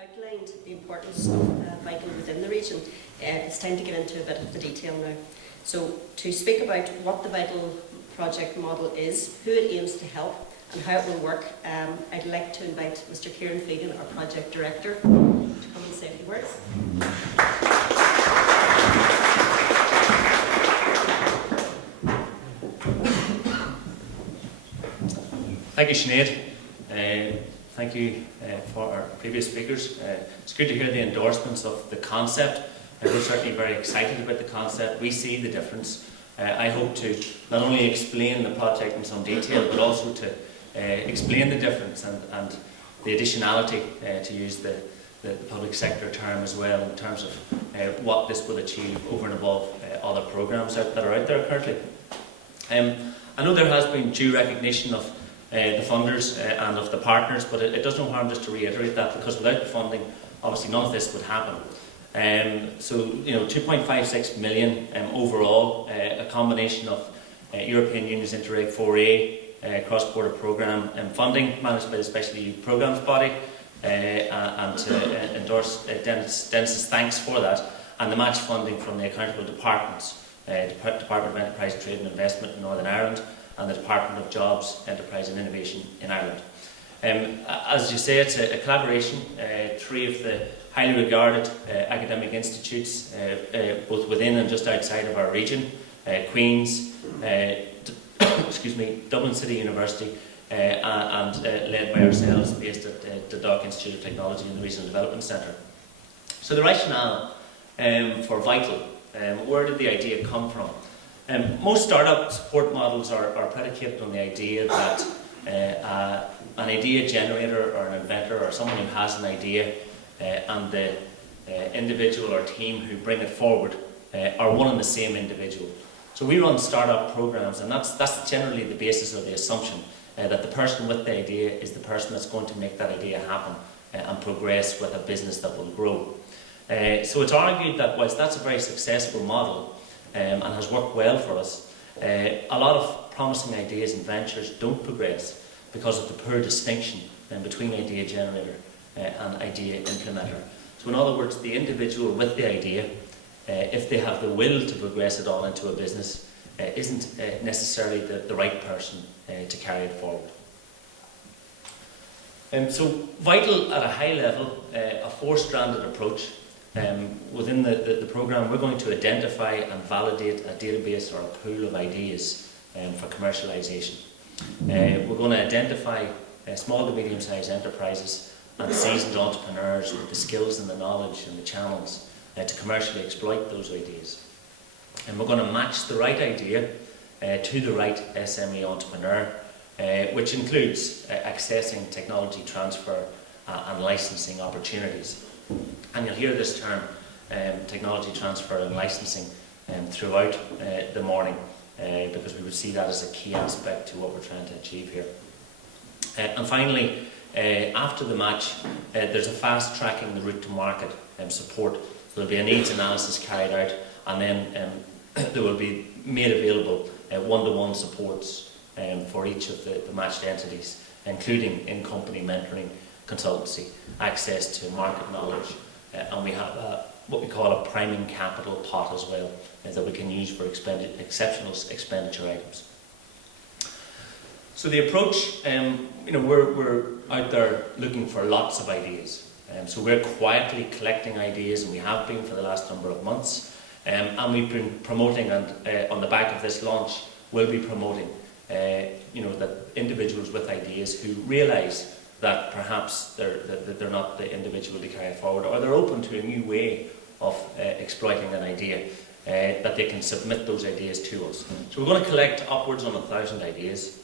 outlined the importance of Vital within the region. It's time to get into a bit of the detail now. So to speak about what the Vital project model is, who it aims to help and how it will work, I'd like to invite Mr. Kieran Fegan, our project director, to come and say a few words. Thank you, Sinead. Thank you for our previous speakers. It's good to hear the endorsements of the concept. We're certainly very excited about the concept. We see the difference. I hope to not only explain the project in some detail, but also to explain the difference and the additionality, to use the public sector term as well, in terms of what this will achieve over and above other programmes that are out there currently. I know there has been due recognition of the funders and of the partners, but it does no harm just to reiterate that, because without the funding, obviously none of this would happen. So, 2.56 million overall, a combination of European Union's Interreg 4A cross-border programme funding managed by the Special EU Programmes Body, and to endorse Dennis's thanks for that, and the match funding from the accountable departments, Department of Enterprise, Trade and Investment in Northern Ireland, and the Department of Jobs, Enterprise and Innovation in Ireland. As you say, it's a collaboration. Three of the highly regarded academic institutes, both within and just outside of our region, Queen's, Dublin City University, and led by ourselves, based at the Dock Institute of Technology and the Regional Development Centre. So the rationale for Vital, where did the idea come from? Most startup support models are predicated on the idea that an idea generator or an inventor or someone who has an idea and the individual or team who bring it forward are one and the same individual. So we run startup programs, and that's generally the basis of the assumption that the person with the idea is the person that's going to make that idea happen and progress with a business that will grow. So it's argued that whilst that's a very successful model, and has worked well for us, a lot of promising ideas and ventures don't progress because of the poor distinction between idea generator and idea implementer. So in other words, the individual with the idea, if they have the will to progress it all into a business, isn't necessarily the right person to carry it forward. So Vital, at a high level, a four-stranded approach. Within the programme, we're going to identify and validate a database or a pool of ideas for commercialisation. We're going to identify small to medium-sized enterprises and seasoned entrepreneurs with the skills and the knowledge and the channels to commercially exploit those ideas. And we're going to match the right idea to the right SME entrepreneur, which includes accessing technology transfer and licensing opportunities. And you'll hear this term, technology transfer and licensing, throughout the morning, because we would see that as a key aspect to what we're trying to achieve here. And finally, after the match, there's a fast tracking the route to market support. So there'll be a needs analysis carried out, and then there will be made available one-to-one supports for each of the matched entities, including in-company mentoring, consultancy, access to market knowledge, and we have what we call a priming capital pot as well, that we can use for exceptional expenditure items. So the approach, we're out there looking for lots of ideas. So we're quietly collecting ideas, and we have been for the last number of months, and we've been promoting, and on the back of this launch, we'll be promoting, that individuals with ideas who realise that perhaps they're not the individual to carry it forward, or they're open to a new way of exploiting an idea, that they can submit those ideas to us. So we're going to collect upwards of 1,000 ideas.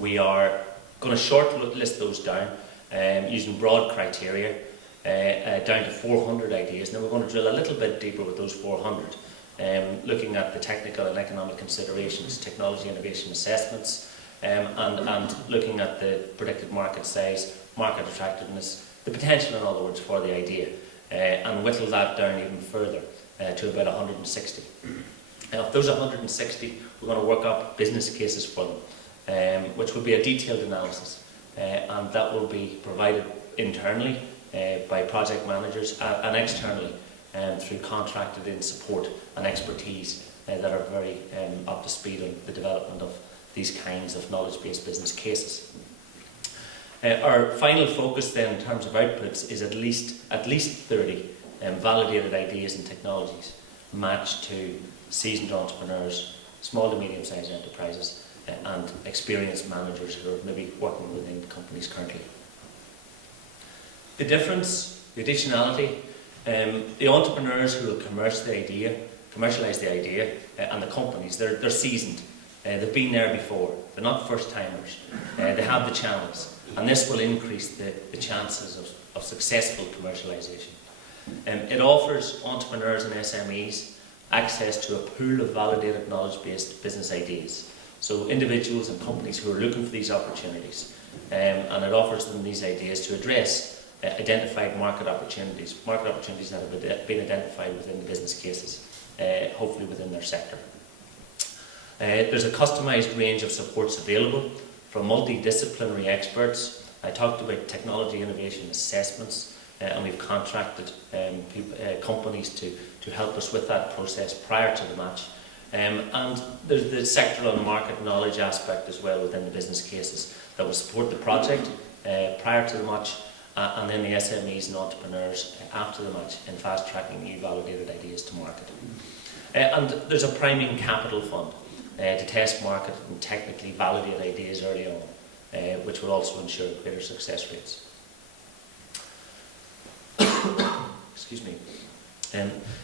We are going to shortlist those down using broad criteria, down to 400 ideas. Now we're going to drill a little bit deeper with those 400, looking at the technical and economic considerations, technology innovation assessments, and looking at the predicted market size, market attractiveness, the potential, in other words, for the idea, and whittle that down even further to about 160. And of those 160, we're going to work up business cases for them, which will be a detailed analysis, and that will be provided internally by project managers and externally through contracted in support and expertise that are very up to speed on the development of these kinds of knowledge-based business cases. Our final focus then in terms of outputs is at least 30 validated ideas and technologies matched to seasoned entrepreneurs, small to medium-sized enterprises and experienced managers who are maybe working within companies currently. The difference, the additionality, the entrepreneurs who will commercialise the idea and the companies, they're seasoned. They've been there before. They're not first-timers. They have the channels. And this will increase the chances of successful commercialisation. It offers entrepreneurs and SMEs access to a pool of validated knowledge-based business ideas. So individuals and companies who are looking for these opportunities, and it offers them these ideas to address identified market opportunities that have been identified within the business cases, hopefully within their sector. There's a customised range of supports available from multidisciplinary experts. I talked about technology innovation assessments, and we've contracted companies to help us with that process prior to the match. And there's the sectoral and market knowledge aspect as well within the business cases that will support the project prior to the match, and then the SMEs and entrepreneurs after the match in fast-tracking new validated ideas to market. And there's a priming capital fund to test, market and technically validate ideas early on, which will also ensure greater success rates. Excuse me.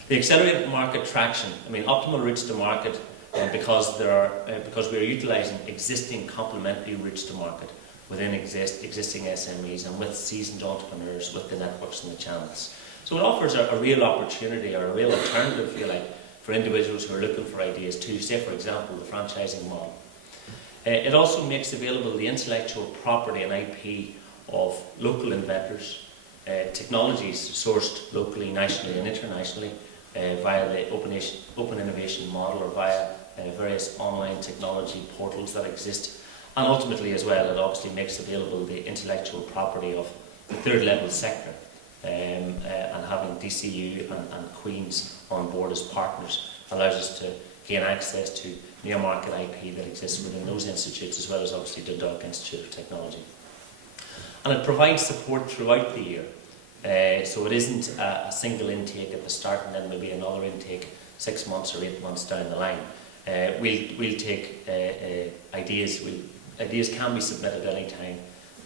The accelerated market traction, optimal routes to market because we are utilising existing complementary routes to market within existing SMEs and with seasoned entrepreneurs, with the networks and the channels. So it offers a real opportunity or a real alternative, if you like, for individuals who are looking for ideas to, say for example, the franchising model. It also makes available the intellectual property and IP of local inventors, technologies sourced locally, nationally and internationally via the open innovation model or via various online technology portals that exist. And ultimately as well, it obviously makes available the intellectual property of the third level sector, and having DCU and Queen's on board as partners allows us to gain access to near market IP that exists within those institutes, as well as obviously Dundalk Institute of Technology. And it provides support throughout the year, so it isn't a single intake at the start and then maybe another intake 6 months or 8 months down the line. We'll take ideas. Ideas can be submitted at any time.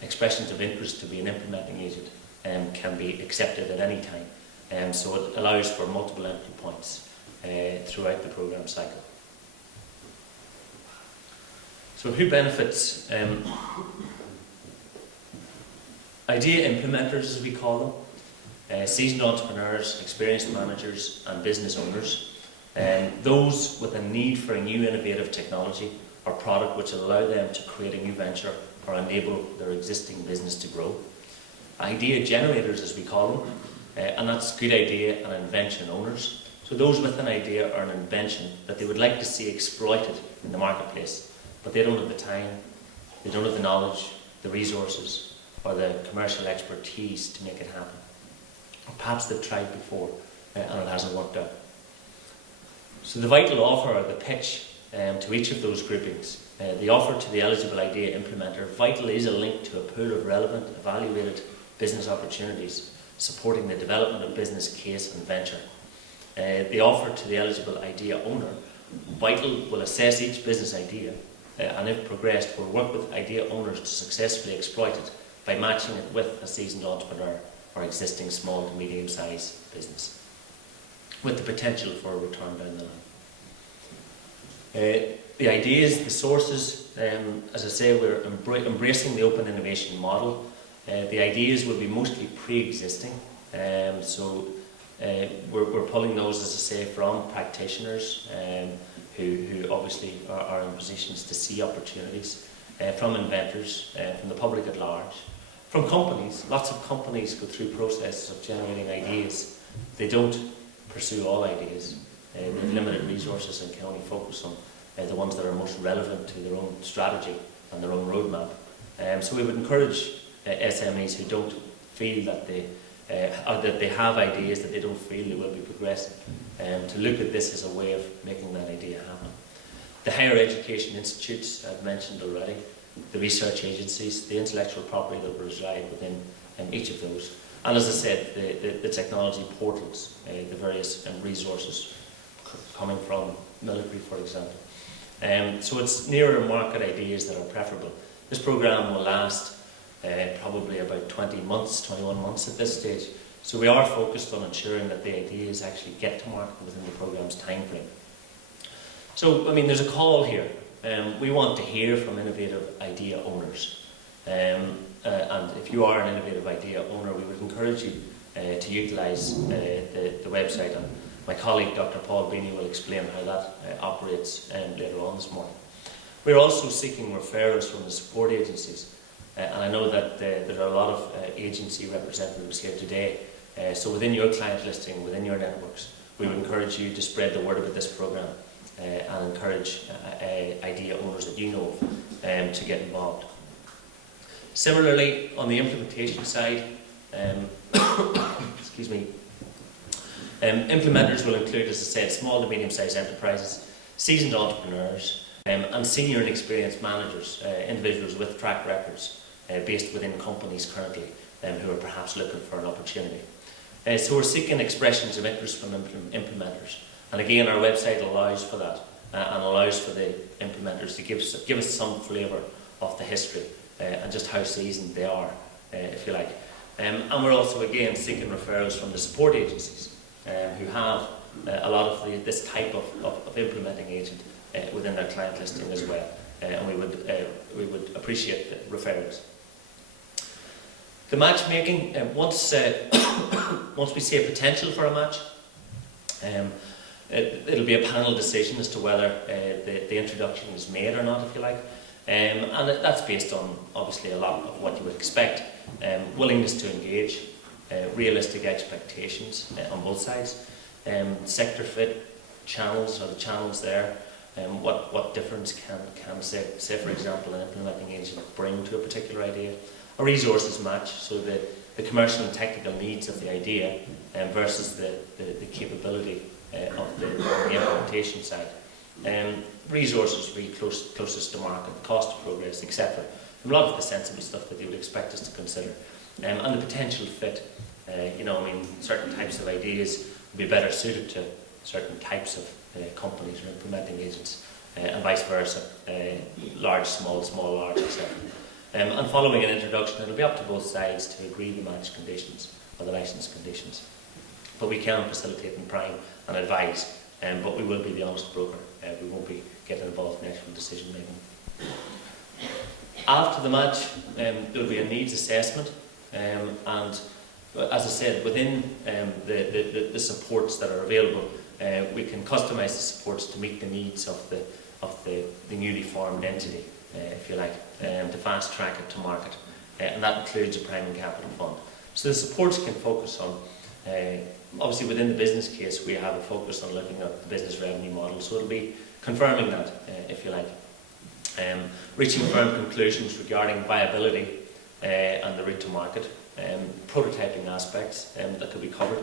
Expressions of interest to be an implementing agent can be accepted at any time. So it allows for multiple entry points throughout the programme cycle. So who benefits? Idea implementers, as we call them, seasoned entrepreneurs, experienced managers and business owners, those with a need for a new innovative technology or product which will allow them to create a new venture or enable their existing business to grow. Idea generators, as we call them, and that's good idea and invention owners. So those with an idea or an invention that they would like to see exploited in the marketplace, but they don't have the time, they don't have the knowledge, the resources, or the commercial expertise to make it happen. Or perhaps they've tried before and it hasn't worked out. So the vital offer, the pitch to each of those groupings, the offer to the eligible idea implementer, vital is a link to a pool of relevant, evaluated business opportunities supporting the development of business case and venture. The offer to the eligible idea owner, vital will assess each business idea and if progressed will work with idea owners to successfully exploit it by matching it with a seasoned entrepreneur or existing small to medium sized business with the potential for a return down the line. The ideas, the sources, as I say, we're embracing the open innovation model. The ideas will be mostly pre-existing, so we're pulling those, as I say, from practitioners who obviously are in positions to see opportunities, from inventors, from the public at large, from companies. Lots of companies go through processes of generating ideas. They don't pursue all ideas. They have limited resources and can only focus on the ones that are most relevant to their own strategy and their own roadmap. So we would encourage SMEs who don't feel that they or that they have ideas that they don't feel they will be progressing, to look at this as a way of making that idea happen. The higher education institutes I've mentioned already, the research agencies, the intellectual property that reside within each of those, and as I said, the technology portals, the various resources coming from military, for example. So it's nearer market ideas that are preferable. This programme will last probably about 20 months, 21 months at this stage. So we are focused on ensuring that the ideas actually get to market within the programme's time frame. So, I mean, there's a call here. We want to hear from innovative idea owners. And if you are an innovative idea owner, we would encourage you to utilise the website. And my colleague, Dr. Paul Beanie, will explain how that operates later on this morning. We're also seeking referrals from the support agencies. And I know that there are a lot of agency representatives here today. So within your client listing, within your networks, we would encourage you to spread the word about this programme and encourage idea owners that you know of to get involved. Similarly, on the implementation side, excuse me, implementers will include, as I said, small to medium-sized enterprises, seasoned entrepreneurs, and senior and experienced managers, individuals with track records based within companies currently who are perhaps looking for an opportunity. So we're seeking expressions of interest from implementers. And again, our website allows for that and allows for the implementers to give us some flavour of the history and just how seasoned they are, if you like. And we're also, again, seeking referrals from the support agencies who have a lot of this type of implementing agent within their client listing as well. And we would appreciate the referrals. The matchmaking, once we see a potential for a match, it'll be a panel decision as to whether the introduction is made or not, if you like. And that's based on, obviously, a lot of what you would expect. Willingness to engage, realistic expectations on both sides, sector fit, channels, or the channels there, what difference can say, for example, an implementing agent bring to a particular idea. A resources match, so the commercial and technical needs of the idea versus the capability of the implementation side. Resources will be closest to market, the cost of progress, etc. A lot of the sensible stuff that you would expect us to consider. And the potential fit. Certain types of ideas would be better suited to certain types of companies or implementing agents, and vice versa. Large, small, large, etc. And following an introduction, it'll be up to both sides to agree the match conditions or the license conditions. But we can facilitate and prime and advise, but we will be the honest broker. We won't be getting involved in actual decision making. After the match, there'll be a needs assessment, and as I said, within the supports that are available, we can customise the supports to meet the needs of the newly formed entity, if you like, to fast track it to market, and that includes a priming capital fund. So the supports can focus on, obviously within the business case, we have a focus on looking at the business revenue model, so it'll be confirming that, if you like, reaching firm conclusions regarding viability and the route to market, prototyping aspects that could be covered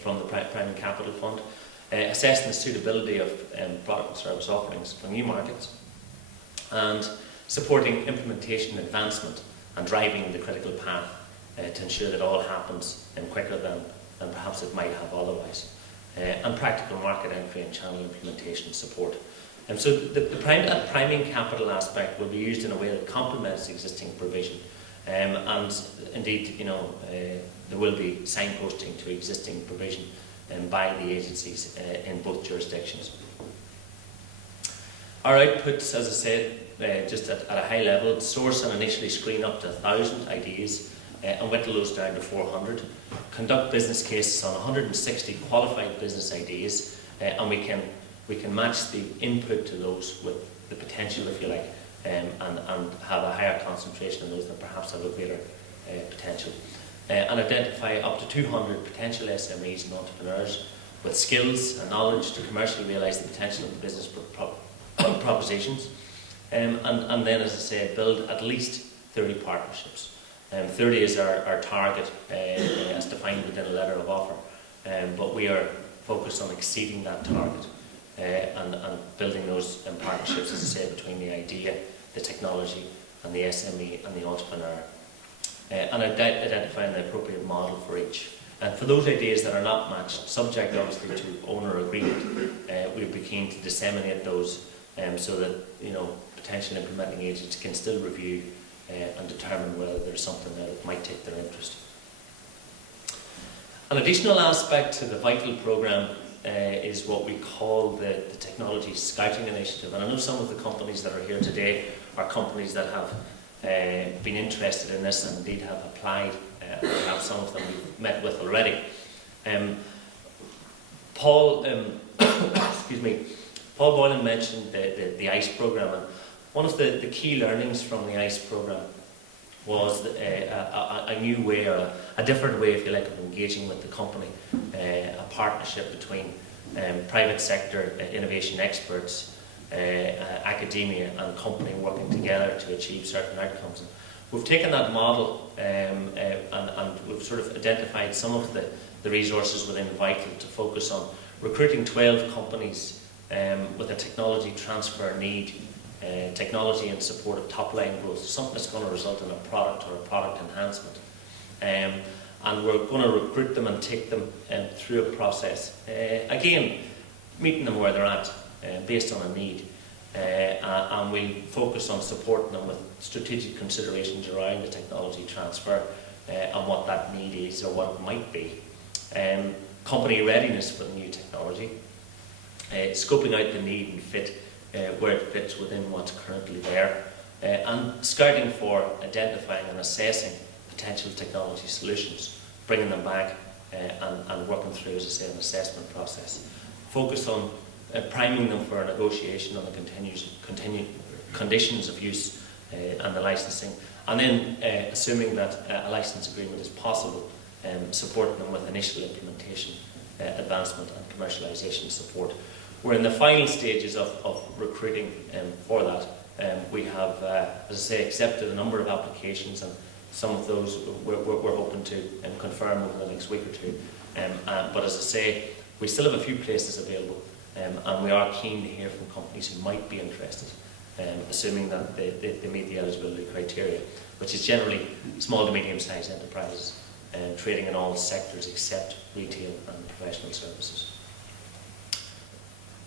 from the priming capital fund, assessing the suitability of product and service offerings for new markets, and supporting implementation advancement and driving the critical path to ensure that all happens quicker than perhaps it might have otherwise, and practical market entry and channel implementation support. So the priming capital aspect will be used in a way that complements existing provision, and indeed, there will be signposting to existing provision by the agencies in both jurisdictions. Our outputs, as I said, just at a high level, source and initially screen up to 1,000 ideas and whittle those down to 400. Conduct business cases on 160 qualified business ideas, and we can match the input to those with the potential, if you like, and have a higher concentration of those that perhaps have a greater potential. And identify up to 200 potential SMEs and entrepreneurs with skills and knowledge to commercially realise the potential of the business propositions. And then, as I say, build at least 30 partnerships 30 is our target as defined within a letter of offer, but we are focused on exceeding that target and building those partnerships, as I say, between the idea, the technology and the SME and the entrepreneur, and identifying the appropriate model for each. And for those ideas that are not matched, subject obviously to owner agreement, we'd be keen to disseminate those so that potential implementing agents can still review and determine whether there's something there that might take their interest. An additional aspect to the Vital programme is what we call the Technology Scouting Initiative. And I know some of the companies that are here today are companies that have been interested in this and indeed have applied. Perhaps some of them we've met with already. Paul Boylan mentioned the ICE programme, and one of the key learnings from the ICE programme was a new way, or a different way, if you like, of engaging with the company, a partnership between private sector innovation experts, academia and company working together to achieve certain outcomes. And we've taken that model and we've sort of identified some of the resources within Vital to focus on recruiting 12 companies with a technology transfer need, technology in support of top-line growth, something that's going to result in a product or a product enhancement. And we're going to recruit them and take them through a process. Again, meeting them where they're at, based on a need. And we focus on supporting them with strategic considerations around the technology transfer and what that need is or what it might be. Company readiness for the new technology, scoping out the need and fit where it fits within what's currently there, and scouting for identifying and assessing potential technology solutions, bringing them back and working through, as I say, an assessment process. Focus on priming them for a negotiation on the conditions of use and the licensing, and then assuming that a license agreement is possible, supporting them with initial implementation, advancement and commercialisation support. We're in the final stages of recruiting for that. We have, as I say, accepted a number of applications, and some of those we're hoping to confirm over the next week or two. But as I say, we still have a few places available, and we are keen to hear from companies who might be interested, assuming that they meet the eligibility criteria, which is generally small to medium-sized enterprises, trading in all sectors except retail and professional services.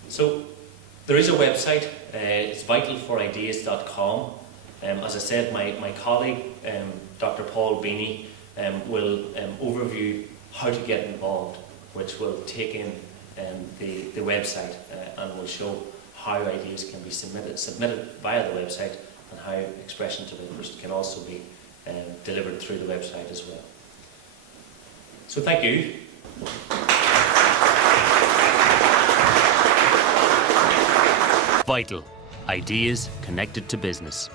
So there is a website, it's vitalforideas.com. As I said, my colleague, Dr. Paul Beanie, will overview how to get involved, which will take in the website and will show how ideas can be submitted via the website, and how expressions of interest can also be delivered through the website as well. So thank you. Vital. Ideas connected to business.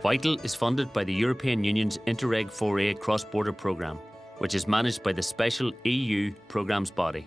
Vital is funded by the European Union's Interreg 4A cross-border programme, which is managed by the special EU programmes body.